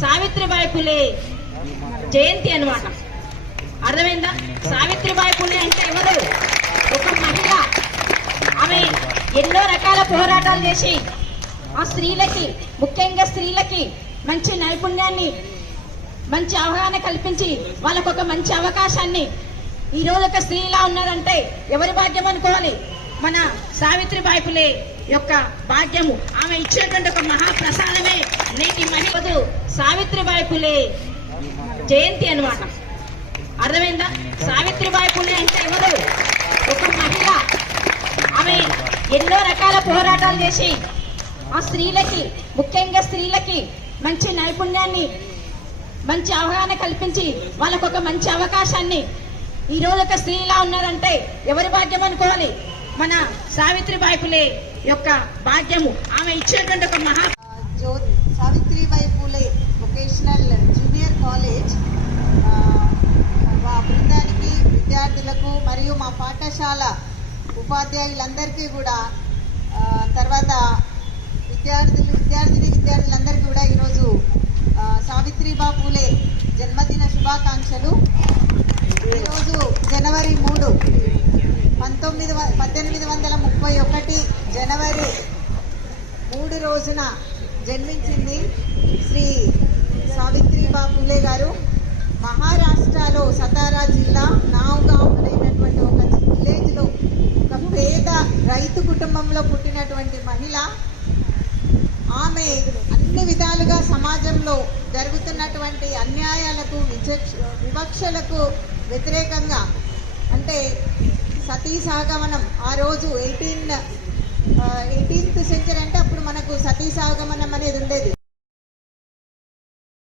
సావిత్రిబాయి పులే జయంతి అనమాట అర్థమైందా? సావిత్రిబాయి పులే అంటే ఎవరు? ఒక మహిళ. ఆమె ఎన్నో రకాల పోరాటాలు చేసి ఆ స్త్రీలకి ముఖ్యంగా స్త్రీలకి మంచి నైపుణ్యాన్ని మంచి అవగాహన కల్పించి వాళ్ళకు ఒక మంచి అవకాశాన్ని ఈ రోజు ఒక స్త్రీలా ఉన్నారంటే ఎవరి భాగ్యం అనుకోవాలి? మన సావిత్రి బాయిపులే యొక్క భాగ్యము. ఆమె ఇచ్చినటువంటి ఒక మహాప్రసాదమే నేటి మహిళ సావిత్రిబాయి పులే జయంతి అన్నమాట. అర్థమైందా? సావిత్రిబాయి పులే అంటే ఎవరు? ఒక మహిళ. ఆమె ఎన్నో రకాల పోరాటాలు చేసి ఆ స్త్రీలకి ముఖ్యంగా స్త్రీలకి మంచి నైపుణ్యాన్ని మంచి అవగాహన కల్పించి వాళ్ళకు ఒక మంచి అవకాశాన్ని ఈ రోజు ఒక స్త్రీలా ఉన్నారంటే ఎవరి భాగ్యం అనుకోవాలి? మన సావిత్రిబాయి పులే యొక్క భాగ్యము. ఆమె ఇచ్చినటువంటి ఒక Maha Jyoti Savitribai Phule vocational junior college మా బృందానికి విద్యార్థులకు మరియు మా పాఠశాల ఉపాధ్యాయులందరికీ కూడా తర్వాత విద్యార్థులు విద్యార్థిని విద్యార్థులందరికీ కూడా ఈరోజు సావిత్రిబా పూలే జన్మదిన శుభాకాంక్షలు. ఈరోజు జనవరి మూడు పంతొమ్మిది వ- పద్దెనిమిది వందల ముప్పై ఒకటి జనవరి మూడు రోజున జన్మించింది ఎమ్మెల్యే గారు. మహారాష్ట్రలో సతారా జిల్లా నావుగావ్ అనేటటువంటి ఒక విలేజ్లో ఒక పేద రైతు కుటుంబంలో పుట్టినటువంటి మహిళ. ఆమె అన్ని విధాలుగా సమాజంలో జరుగుతున్నటువంటి అన్యాయాలకు విచక్ష వివక్షలకు వ్యతిరేకంగా అంటే సతీ సహగమనం ఆ రోజు ఎయిటీన్ ఎయిటీన్త్ సెంచరీ అంటే అప్పుడు మనకు సతీ సహగమనం అనేది ఉండేది.